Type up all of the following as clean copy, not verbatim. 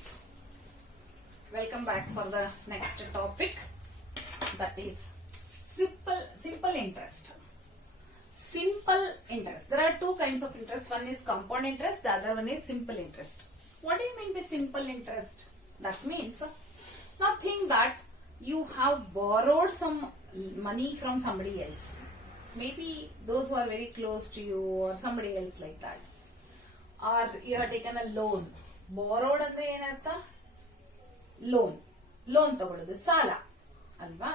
kids, welcome back for the next topic, that is simple interest. Simple interest. There are two kinds of interest. One is compound interest, the other one is simple interest. What do you mean by simple interest? That means nothing that you have borrowed some money from somebody else. Maybe those who are very close to you or somebody else like that. Or you have taken a loan. Borrowed ಅಂದ್ರೆ ಏನರ್ಥ? Loan ತಗೊಳ್ಳೋದು, ಸಾಲ ಅಲ್ವಾ?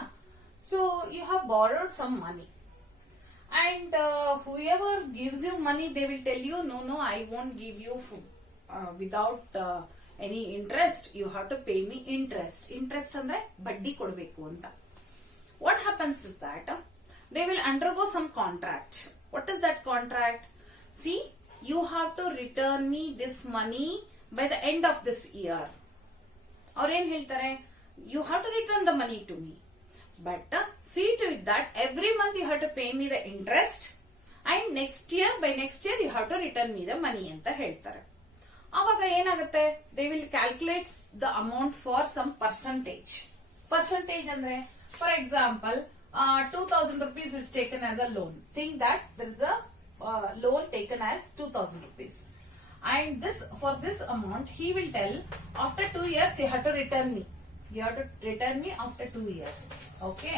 So you have borrowed some money. And whoever gives you money, they will tell you, no, I won't give you without any interest. You have to pay me interest. Interest ಅಂದ್ರೆ ಬಡ್ಡಿ ಕೊಡಬೇಕು ಅಂತ. What happens is that they will undergo some contract. What is that contract? See, you have to return me this money by the end of this year. Or ಏನ್ ಹೇಳ್ತಾರೆ? You have to return the money to me. But see to it that every month you have to pay me the interest and by next year you have to return me the money ಅಂತ ಹೇಳ್ತಾರೆ. ಆವಾಗ ಏನಾಗುತ್ತೆ? They will calculate the amount for some percentage. Percentage ಅಂದ್ರೆ, for example, 2000 rupees is taken as a loan. Think that there is a loan taken as 2000 rupees. And for this amount, he will tell, after 2 years you have to return me. You have to return me after 2 years. Okay.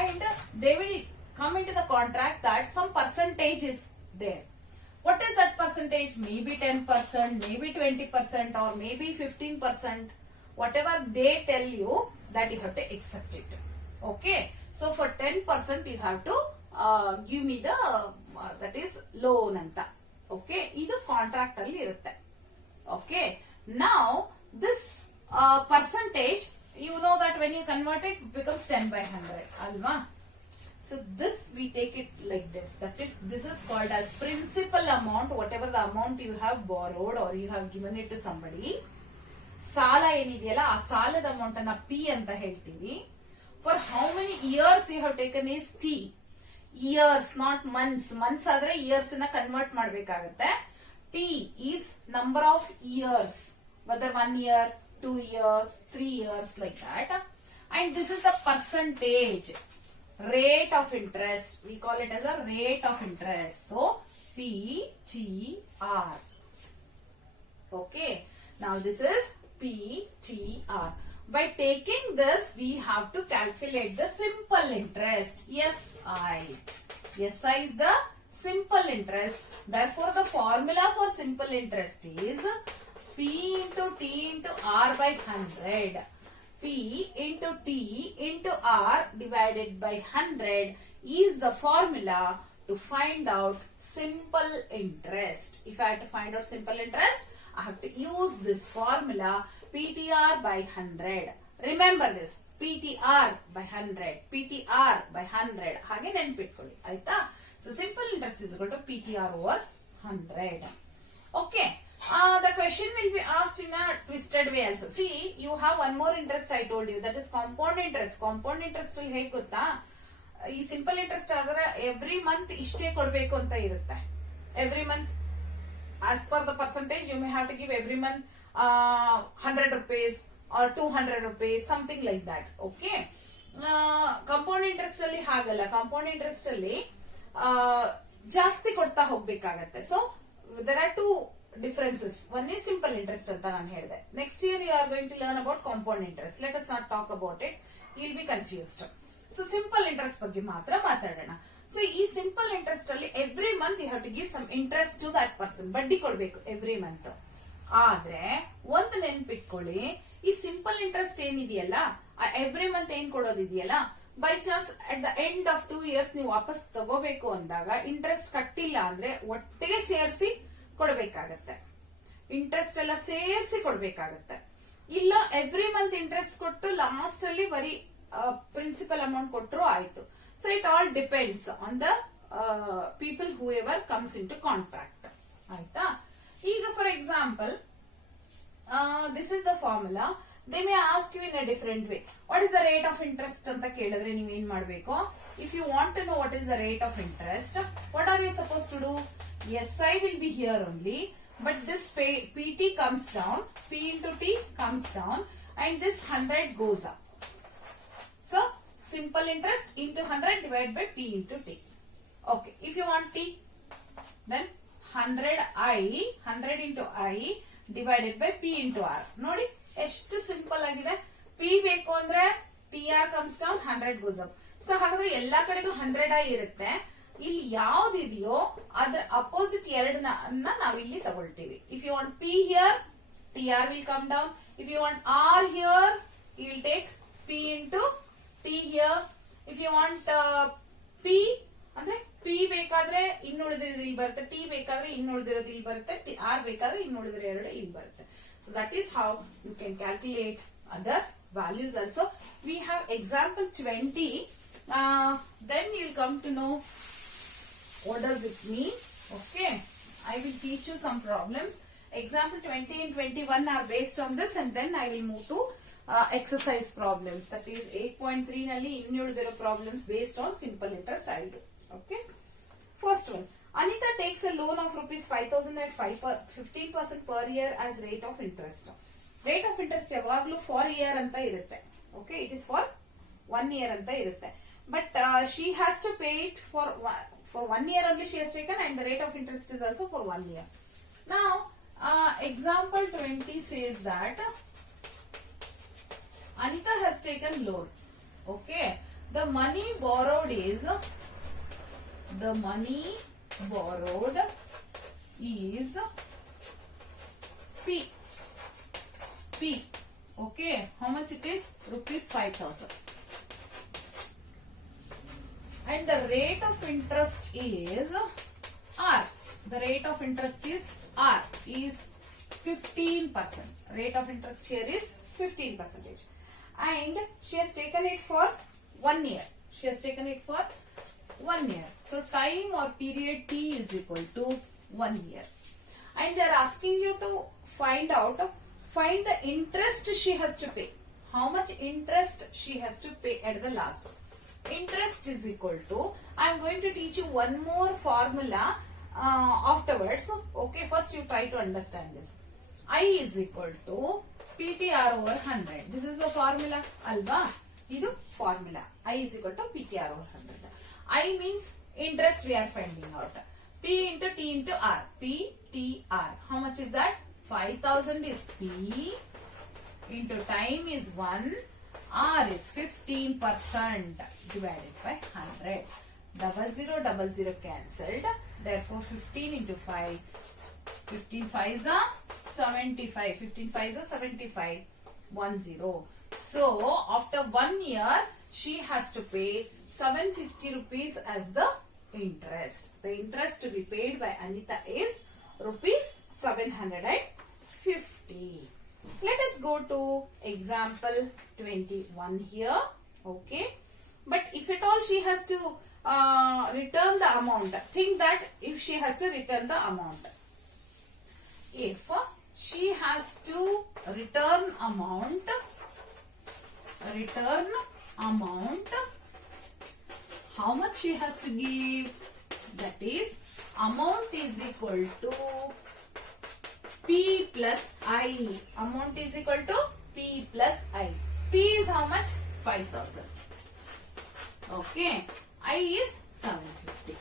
And they will come into the contract that some percentage is there. What is that percentage? Maybe 10%, maybe 20%, or maybe 15%. Whatever they tell you, that you have to accept it. Okay. So for 10% you have to give me the that is loan anta. Okay. Idu contract alli irutte. Okay. Now this percentage, you know that when you convert it, it becomes 10 by 100. Alva? So this we take it like this. That is, this is called as principal amount. Whatever the amount you have borrowed or you have given it to somebody. ಸಾಲ ಏನಿದೆಯಲ್ಲ, ಆ ಸಾಲದ amount ಅನ್ನ P ಅಂತ ಹೇಳ್ತೀವಿ. For how many years you have taken is T. Years, not months. Months ಆದ್ರೆ years ನ convert ಮಾಡ್ಬೇಕಾಗತ್ತೆ. T is number of years. Whether 1 year, 2 years, 3 years, like that. And this is the percentage. Rate of interest. We call it as a rate of interest. So, PTR. Okay. Now this is PTR. By taking this, we have to calculate the simple interest. SI. SI is the simple interest. Therefore, the formula for simple interest is P into T into R by 100. P into T into R divided by 100 is the formula to find out simple interest. If I have to find out simple interest, I have to use this formula PTR by 100. Remember this. PTR by 100. PTR by 100. ಹಾಗೆ ನೆನ್ಪಿಟ್ಕೊಳ್ಳಿ ಆಯ್ತಾ? So simple interest is equal to PTR over 100. Okay. The question will be asked in a twisted way also. See, you have one more interest I told you, that is compound interest. Compound interest ಅಲ್ಲಿ ಹೇಗೆ ಗೊತ್ತಾ? ಈ simple interest ಆದ್ರೆ every month ಇಷ್ಟೇ ಕೊಡ್ಬೇಕು ಅಂತ ಇರುತ್ತೆ. Every month as per the percentage you may have to give every month 100 rupees or 200 rupees, something like that. Okay. Compound interest ಅಲ್ಲಿ ಹಾಗಲ್ಲ. Compound interest ಅಲ್ಲಿ ಜಾಸ್ತಿ ಕೊಡ್ತಾ ಹೋಗ್ಬೇಕಾಗತ್ತೆ. So there are two differences. One is simple interest ಅಂತ ನಾನು ಹೇಳಿದೆ. Next year you are going to learn about compound interest. Let us not talk about it. You will be confused. So simple interest ಬಗ್ಗೆ ಮಾತ್ರ ಮಾತಾಡೋಣ. So ಈ simple interest ಅಲ್ಲಿ every month you have to give some interest to that person. ಬಡ್ಡಿ ಕೊಡ್ಬೇಕು every month. ಆದ್ರೆ ಒಂದು ನೆನ್ಪಿಟ್ಕೊಳ್ಳಿ, ಈ ಸಿಂಪಲ್ ಇಂಟ್ರೆಸ್ಟ್ ಏನಿದೆಯಲ್ಲ, ಎವ್ರಿ ಮಂತ್ ಏನ್ ಕೊಡೋದಿದೆಯಲ್ಲ, by chance at the end of 2 years ನೀವು ವಾಪಸ್ ತಗೋಬೇಕು ಅಂದಾಗ ಇಂಟ್ರೆಸ್ಟ್ ಕಟ್ಟಿಲ್ಲ ಅಂದ್ರೆ ಒಟ್ಟಿಗೆ ಸೇರಿಸಿ ಕೊಡ್ಬೇಕಾಗತ್ತೆ. ಇಂಟ್ರೆಸ್ಟ್ ಎಲ್ಲ ಸೇರಿಸಿ ಕೊಡ್ಬೇಕಾಗತ್ತೆ. ಇಲ್ಲ ಎವ್ರಿ ಮಂತ್ ಇಂಟ್ರೆಸ್ಟ್ ಕೊಟ್ಟು ಲಾಸ್ಟ್ ಅಲ್ಲಿ ಬರೀ ಪ್ರಿನ್ಸಿಪಲ್ ಅಮೌಂಟ್ ಕೊಟ್ಟರು ಆಯ್ತು. So it all depends on the people whoever comes into contract. ಆಯ್ತಾ? ಈಗ for example, this is the formula. They may ask you in a different way. What is the rate of interest ಅಂತ ಕೇಳಿದ್ರೆ ನೀವೇನ್ ಮಾಡ್ಬೇಕು? If you want to know what is the rate of interest, what are you supposed to do? SI will be here only. but this PT comes down, P into T comes down, and this 100 goes up. So simple interest into 100 divided by P into T. Okay, if you want T, then 100 into I divided by P into R. ನೋಡಿ ಎಷ್ಟು simple ಆಗಿದೆ. P ಬೇಕು ಅಂದ್ರೆ TR comes down, 100 goes up. So ಹಾಗಾದ್ರೆ ಎಲ್ಲಾ ಕಡೆಗೂ 100 ಇರುತ್ತೆ. ಇಲ್ಲಿ ಯಾವ್ದಿದೆಯೋ ಅದ್ರ ಅಪೋಸಿಟ್ ಎರಡನ್ನ ನಾವಿಲ್ಲಿ ತಗೊಳ್ತೀವಿ. If you want P here, TR will come down. If you want R here, you will take P into T here. If you want P ಅಂದ್ರೆ P ಬೇಕಾದ್ರೆ ಇನ್ನುಳಿದಿರೋದು ಇಲ್ಲಿ ಬರುತ್ತೆ, T ಬೇಕಾದ್ರೆ ಇನ್ನುಳಿದಿರೋದು ಇಲ್ಲಿ ಬರುತ್ತೆ, R ಬೇಕಾದ್ರೆ ಇನ್ನುಳಿದಿರೋ ಎರಡು ಇಲ್ಲಿ ಬರುತ್ತೆ. So that is how you can calculate other values also. We have example 20. Then you'll come to know what does it mean. Okay, I will teach you some problems. Example 20 and 21 are based on this, and then I will move to exercise problems. That is 8.3 nalli innulidiro problems based on simple interest I will do. Okay, first one. Anita takes a loan of rupees 5,000 at 15% per year as rate of interest. Rate of interest ಯಾವಾಗಲೂ for year ಅಂತ ಇರುತ್ತೆ. Okay, it is for 1 year ಅಂತ ಇರುತ್ತೆ. But she has to pay it for 1 year only she has taken, and the rate of interest is also for 1 year. Now, example 20 says that Anita has taken loan. Okay, the money borrowed is P. Okay, how much it is? Rupees 5,000. And the rate of interest is R. The rate of interest is R, is 15%. Rate of interest here is 15%. And she has taken it for 1 year. So time or period T is equal to 1 year. And they are asking you to find the interest she has to pay. How much interest she has to pay at the last. Interest is equal to, I am going to teach you one more formula afterwards. Okay, first you try to understand this. I is equal to PTR over 100. This is a formula, alba. Idu formula. I is equal to PTR over 100. I means interest we are finding out. P into T into R. PTR. How much is that? 5,000 is P into time is 1. R is 15% divided by 100. 00 cancelled. Therefore 15 into 5. 15 5s are 75. 15 5s are 75. 10. So after 1 year she has to pay 750 rupees as the interest. The interest to be paid by Anita is rupees 750. Let us go to example 21 here. Okay, but if at all she has to return the amount, think that if she has to return the amount, if she has to return amount, how much she has to give? That is, amount is equal to P plus I. Amount is equal to P plus I. P is how much? 5,000. Okay. I is 750.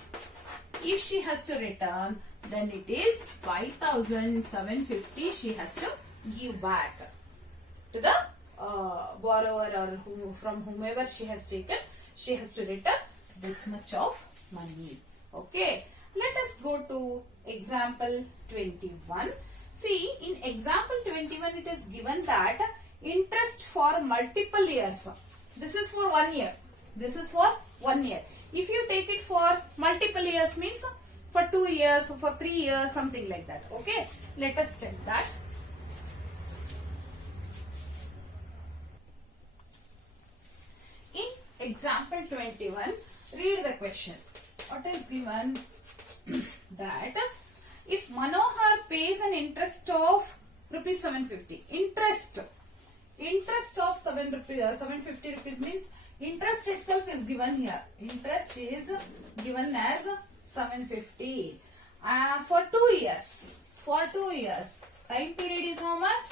If she has to return, then it is 5,750 she has to give back to the borrower or from whomever she has taken. She has to return this much of money. Okay. Let us go to example 21. See, in example 21 it is given that interest for multiple years. This is for 1 year. This is for 1 year. If you take it for multiple years means for 2 years, for 3 years, something like that. Okay. Let us check that. In example 21, read the question. What is given? That if Manohar pays an interest of rupees 750, interest of 750 rupees means interest itself is given here. Interest is given as 750 for 2 years. for 2 years. Time period is how much?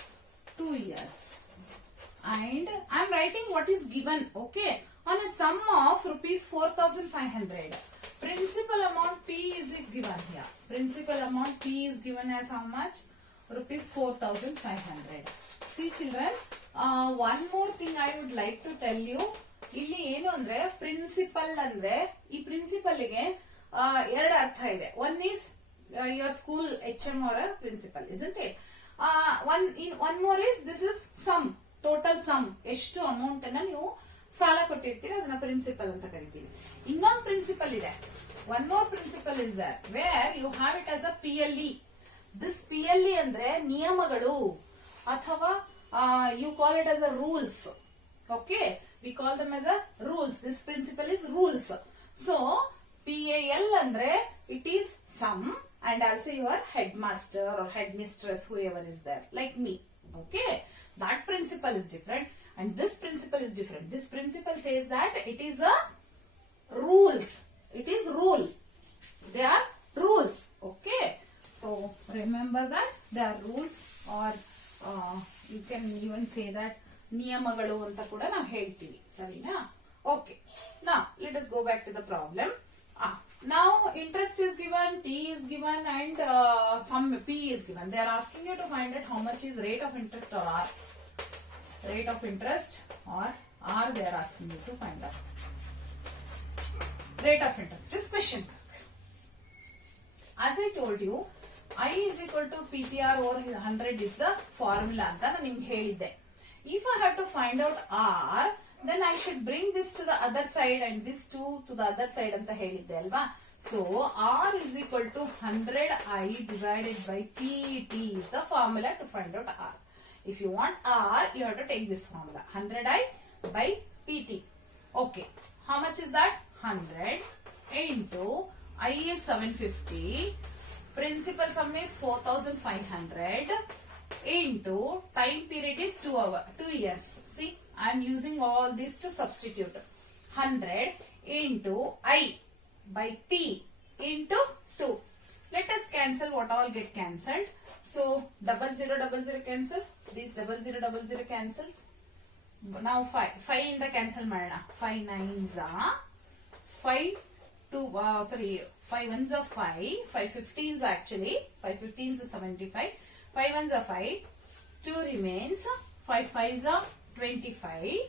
2 years. And I am writing what is given, okay, on a sum of rupees 4,500. Principal amount P is given here. Principal amount P is given as how much? Rupees 4,500. See children, one more thing I would like to tell you. ಇಲ್ಲಿ ಏನು ಅಂದ್ರೆ principal ಅಂದ್ರೆ ಈ principal ಗೆ ಎರಡು ಅರ್ಥ ಇದೆ. One is your school HM or a principal, isn't it? One more is this is sum, total sum. ಎಷ್ಟು ಅಮೌಂಟ್ ಅನ್ನ ನೀವು ಸಾಲ ಕೊಟ್ಟಿರ್ತೀರಿ ಅದನ್ನ ಪ್ರಿನ್ಸಿಪಲ್ ಅಂತ ಕರಿತೀವಿ. ಇನ್ನೊಂದು ಪ್ರಿನ್ಸಿಪಲ್ ಇದೆ. One more principle is there where you have it as a PLE. This PLE ಅಂದ್ರೆ ನಿಯಮಗಳು ಅಥವಾ you call it as a rules. Okay, we call them as a rules. This principle is rules. So PAL andre it is sum and also your headmaster or headmistress, whoever is there, like me. Okay, that principle is different and this principle is different. This principle says that it is a rules. It is rule. They are rules. Okay, so remember that they are rules, or you can even say that ನಿಯಮಗಳು ಅಂತ ಕೂಡ ನಾವು ಹೇಳ್ತೀವಿ. ಸರಿನಾ? Okay, now let us go back to the problem. Now interest is given, T is given, and some P is given. They are asking you to find out how much is rate of interest or R. Rate of interest or R they are asking you to find out. Rate of interest is question mark. As I told you, I is equal to PTR over 100 is the formula ಅಂತ ನಾನು ನಿಮ್ಗೆ ಹೇಳಿದ್ದೆ. If I have to find out R, then I should bring this to the other side and this to the other side ಅಂತ ಹೇಳಿದ್ದೆ ಅಲ್ವಾ. So R is equal to 100I divided by PT is the formula to find out R. If you want R, you have to take this formula, 100I by PT. Okay, how much is that? 100 into I is 750, principal sum is 4,500 into time period is 2 years. See, I am using all this to substitute. 100 into I by P into 2. Let us cancel what all get cancelled. So 0000 cancel. This 0000 cancels. Now 5 in the cancel marana. 5 9s are 5 2 5 1s are 5, 5 15s actually, 5 15s are 75, 5 1s are 5, 2 remains, 5 5s are 25,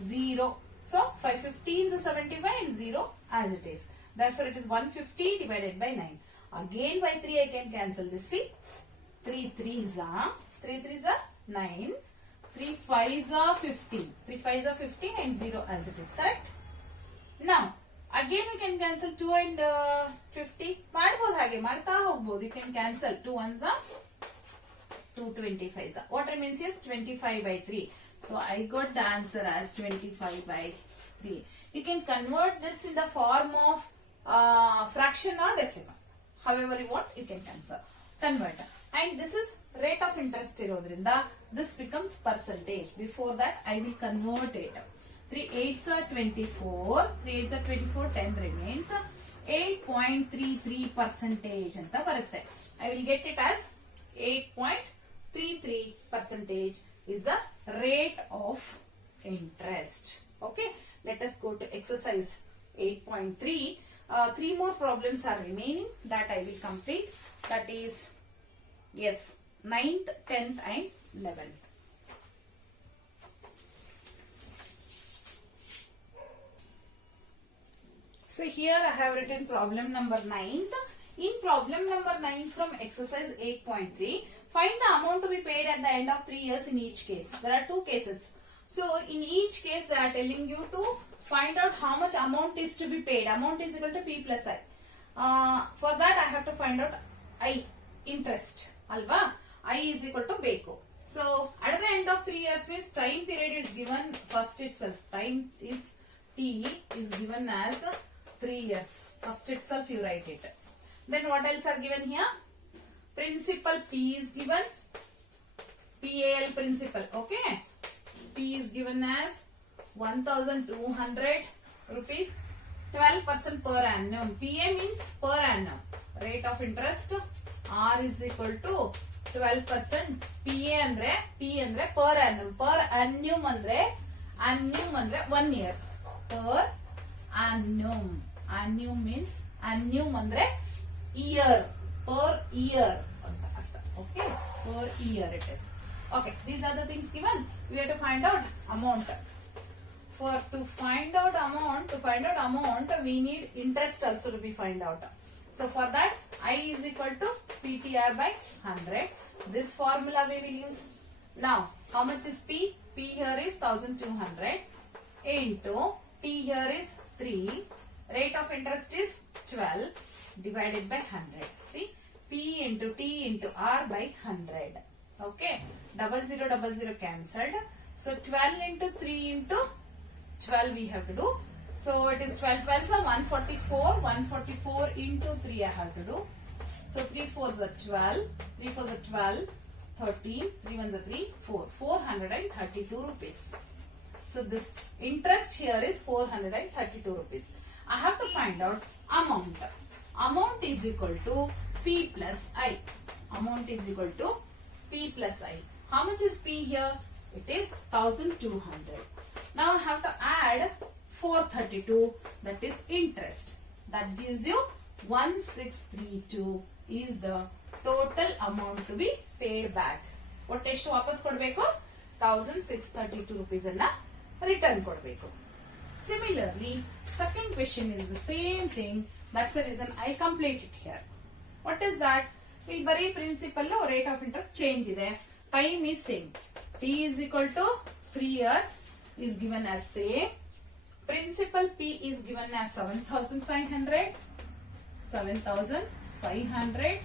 0. So 5 15s are 75 and 0 as it is. Therefore it is 150 divided by 9. Again by 3 I can cancel this. See, 3 3s are 9, 3 5s are 15, 3 5s are 15 and 0 as it is, correct? Now again we can cancel 2 and 50. ಮಾಡಬಹುದು ಹಾಗೆ ಮಾಡ್ತಾ ಹೋಗಬಹುದು. You can cancel 2 1s are 2 25s are. What remains is 25 by 3. So I got the answer as 25 by 3. You can convert this in the form of fraction or decimal. However you want, you can convert. And this is rate of interest ಇರೋದ್ರಿಂದ this becomes percentage. Before that I will convert it. 3 8s are 24, 3 8s are 24, 10 remains, 8.33% ಅಂತ ಬರುತ್ತೆ. I will get it as 8.33% is the rate of interest. Okay, let us go to exercise 8.3. 3 more problems are remaining that I will complete. That is, yes, 9th, 10th and 11th. So here I have written problem number 9th. In problem number 9 from exercise 8.3, find the amount to be paid at the end of 3 years in each case. There are 2 cases. So in each case they are telling you to find out how much amount is to be paid. Amount is equal to P plus I. For that I have to find out I, interest. Alva? I is equal to Beko. So at the end of 3 years means time period is given first itself. Time is T is given as 3 years. First itself you write it. Then what else are given here? Principal P is given. PAL principal. Okay. P is given as 1,200 rupees. 12% per annum. PA means per annum. Rate of interest R is equal to 12%. PA ಅಂದ್ರೆ per annum. Per annum ಅಂದ್ರೆ 1 year. Per annum. Annum means annum ಅಂದ್ರೆ year. Per year. Okay. Per year it is. Okay. These are the things given. We have to find out amount. To find out amount, we need interest also to be find out. So for that, I is equal to PTR by 100. This formula we will use. Now, how much is P? P here is 1200 into T here is 3. Rate of interest is 12 divided by 100. See, P into T into R by 100. Okay, 0000 cancelled. So 12 into 3 into 12 we have to do. So it is 12 12s are 144. 144 into 3 I have to do. So 3 4s are 12. 3 4s are 12. 13. 3 1s are 3. 4. 432 rupees. So this interest here is 432 rupees. I have to find out amount. Amount is equal to P plus I. Amount is equal to P plus I. How much is P here? It is 1200. Now I have to add 432, that is interest. That gives you 1632 is the total amount to be paid back. What ಎಷ್ಟು ವಾಪಸ್ ಕೊಡಬೇಕು? 1632 rupees ಅನ್ನ return ಕೊಡಬೇಕು. Similarly, second question is the same thing. That's the reason I complete it here. What is that? ಇಲ್ಲಿ ಬರೀ principal rate of interest change ಇದೆ. Time is same. T is equal to 3 years is given as same. Principal P is given as 7,500. 7,500.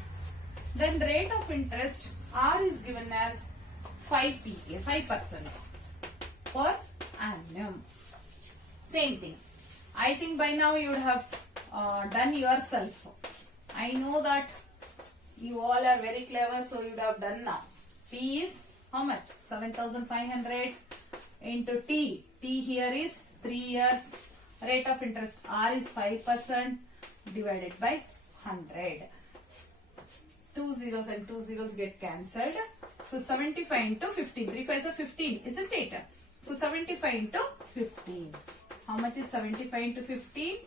Then rate of interest R is given as 5% per annum. Same thing. I think by now you would have done yourself. I know that you all are very clever, so you would have done now. P is how much? 7,500 into T. T here is 3 years. Rate of interest R is 5% divided by 100. 2 zeros and 2 zeros get cancelled. So 75 into 15. 3 5s are 15, isn't it? So 75 into 15. How much is 75 into 15?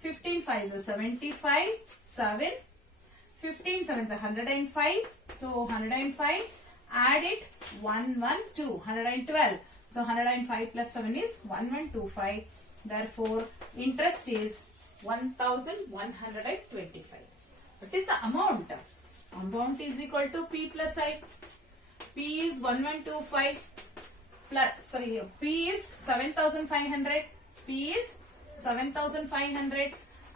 15 5s are 75. 7. 15 7s are 105. So 105. Add it. 112. 112. So 105 plus 7 is 1125. Therefore, interest is 1125. What is the amount? Amount is equal to P plus I. P is 1125 plus, P is 7,500. P is 7,500.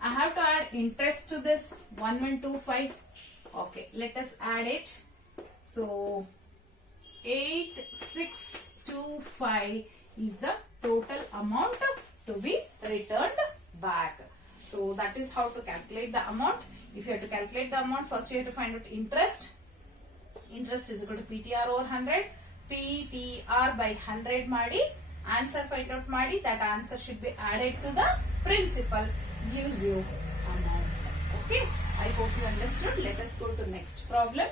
I have to add interest to this 1125. Okay, let us add it. So 8625 is the total amount to be returned back. So that is how to calculate the amount. If you have to calculate the amount, first you have to find out interest. Interest is equal to PTR over 100. PTR by 100 ಮಾಡಿ answer find out ಮಾಡಿ. That answer should be added to the principal. Gives you amount. Okay. I hope you understood. Let us go to next problem.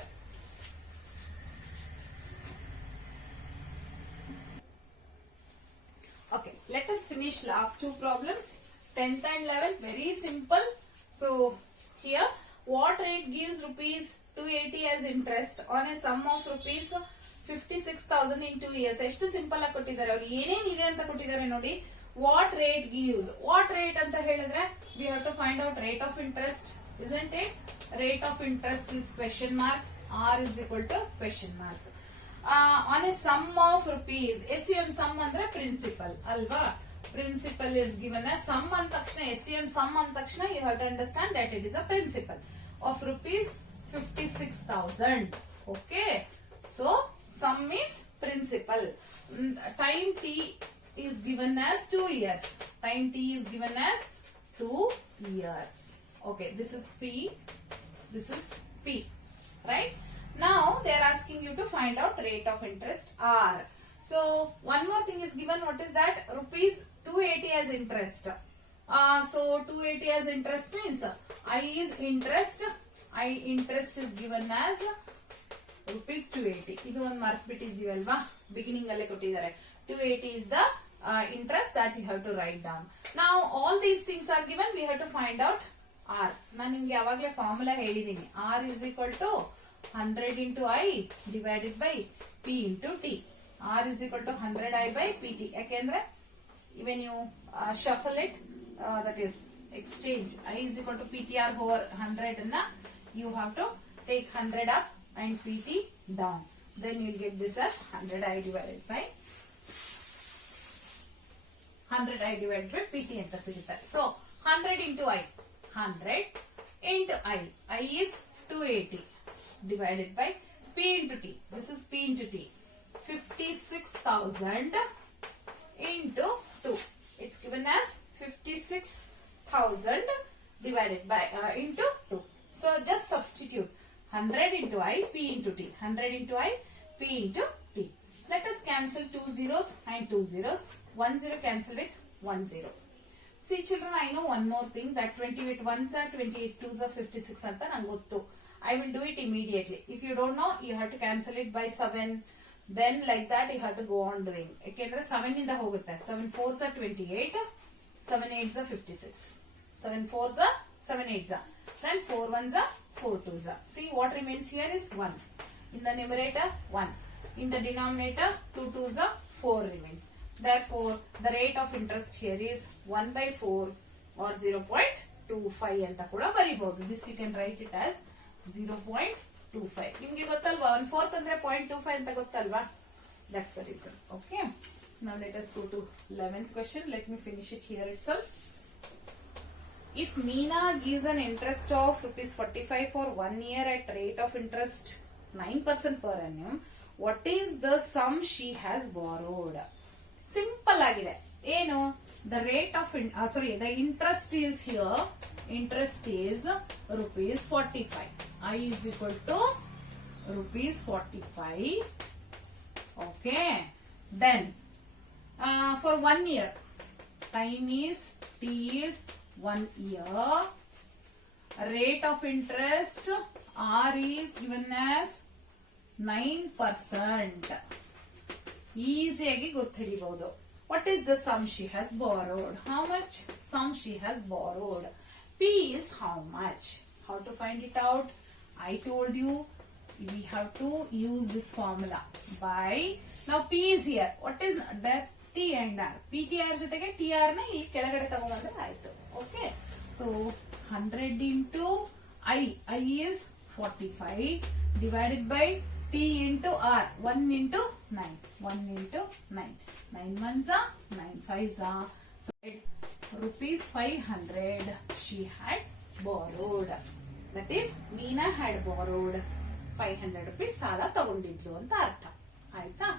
Okay. Let us finish last two problems. 10th and 11th. Very simple. So here, what rate gives rupees 280 as interest on a sum of rupees 56,000 in 2 years? ಎಷ್ಟು simple ಆಗಿ ಕೊಟ್ಟಿದ್ದಾರೆ ಅವರು, ಏನೇನಿದೆ ಅಂತ ಕೊಟ್ಟಿದ್ದಾರೆ ನೋಡಿ. What rate gives, what rate ಅಂತ ಹೇಳಿದ್ರೆ we have to find out rate of interest, isn't it? Rate of interest is question mark. R is equal to question mark. On a sum of rupees, SUM sum ಅಂದ್ರೆ principal ಅಲ್ವಾ. Principal is given as sum ಅಂದ ತಕ್ಷಣ, SUM sum ಅಂದ ತಕ್ಷಣ you have to understand that it is a principal of rupees 56,000. Okay. So, sum means principal. Time T is given as 2 years. Time T is given as 2 years. Okay. This is P. This is P. Right? Now, they are asking you to find out rate of interest R. So, one more thing is given. What is that? Rupees 280 as interest. So 280 as interest means I is interest interest is given as rupees 280. ಇದು ಒಂದು mark ಬಿಟ್ಟಿದೀವಲ್ವಾ, beginning ಅಲ್ಲೇ ಕೊಟ್ಟಿದ್ದಾರೆ. 280 is the interest that you have to write down. Now all these things are given, we have to find out R. ನಾನು ನಿಮ್ಗೆ ಯಾವಾಗಲೇ formula ಹೇಳಿದೀನಿ. R is equal to 100 into I divided by P into T. R is equal to 100I by PT. ಯಾಕೆಂದ್ರೆ when you shuffle it, that is exchange, I is equal to PTR over 100 na, you have to take 100 up and PT down. Then you'll get this as 100I divided by 100I divided by PT anta sigutta. So 100 into I, 100 into I is 280 divided by P into T. This is P into T. 56,000 into 2. It's given as 56,000 divided by into 2. So just substitute 100 into I, P into T. 100 into I, P into T. Let us cancel 2 zeros and 2 zeros. 1 0 cancel with 1 0. See children, I know one more thing, that 28 ones are 28 twos are 56 anta nange gottu. I will do it immediately. If you don't know, you have to cancel it by 7. Then like that you have to go on doing. Ekandre 7 inda hogutte. 7 4s are 28, 7 8s are 56. 7 4s are 7 8s are. Then 4 1s are 4 2s are. See what remains here is 1. In the numerator 1. In the denominator 2 2s are 4 remains. Therefore the rate of interest here is 1 by 4 or 0.25 anta kuda baribodu. This you can write it as 0.25. ನಿಮಗೆ ಗೊತ್ತಲ್ವಾ 1/4 ಅಂದ್ರೆ 0.25 ಅಂತ ಗೊತ್ತಲ್ವಾ? That's the reason. Okay. Now let us go to 11th question. Let me finish it here itself. If Meena gives an interest of rupees 45 for 1 year at rate of interest 9% per annum, what is the sum she has borrowed? Simple ಆಗಿದೆ. ಏನು? The rate of the interest is here. Interest is rupees 45. I is equal to rupees 45. Okay. Then for 1 year, time is T is 1 year. Rate of interest R is given as 9%. ಈಸಿಯಾಗಿ ಗೊತ್ತಿರಬಹುದು. What is the sum she has borrowed? How much sum she has borrowed? P is how much? How to find it out? I told you we have to use this formula by. Now P is here. What is depth T and R? PTR ಜೊತೆಗೆ TR ನ ಈ ಕೆಳಗಡೆ ತಗೊಂಡ್ರೆ ಆಯ್ತು. Okay. So 100 into I is 45 divided by T into R. 1 into 9. 1 into 9. 9 ones are 9 5s are. So rupees 500 she had borrowed. That is Meena had borrowed 500 rupees ಸಾಲ ತಗೊಂಡಿದ್ಲು ಅಂತ ಅರ್ಥ ಆಯ್ತಾ.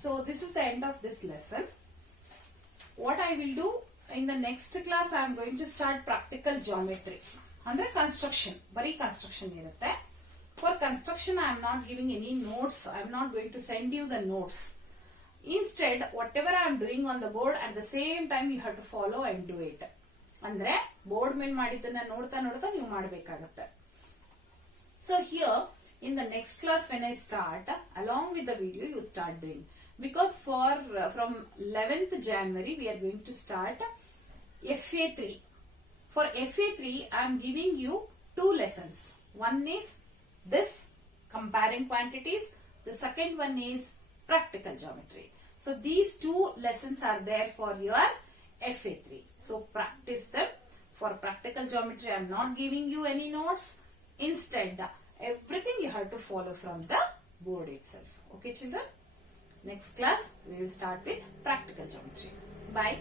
So this is the end of this lesson. What I will do in the next class, I am going to start practical geometry. ಅಂದ್ರೆ construction, ಬರೀ construction ಇರುತ್ತೆ. For construction, I am not giving any notes. I am not going to send you the notes. Instead, whatever I am doing on the board, at the same time you have to follow and do it. ಅಂದ್ರೆ board ಮೇಲೆ ಮಾಡಿದ್ದನ್ನ ನೋಡ್ತಾ ನೋಡ್ತಾ ನೀವು ಮಾಡಬೇಕಾಗುತ್ತೆ. So here in the next class when I start, along with the video you start doing, because from 11th January we are going to start FA3. For FA3 I am giving you 2 lessons. One is this comparing quantities. The second one is practical geometry. So these 2 lessons are there for your FA3. So practice them. For practical geometry, I am not giving you any notes. Instead, everything you have to follow from the board itself. Okay, children? Next class, we will start with practical geometry. Bye.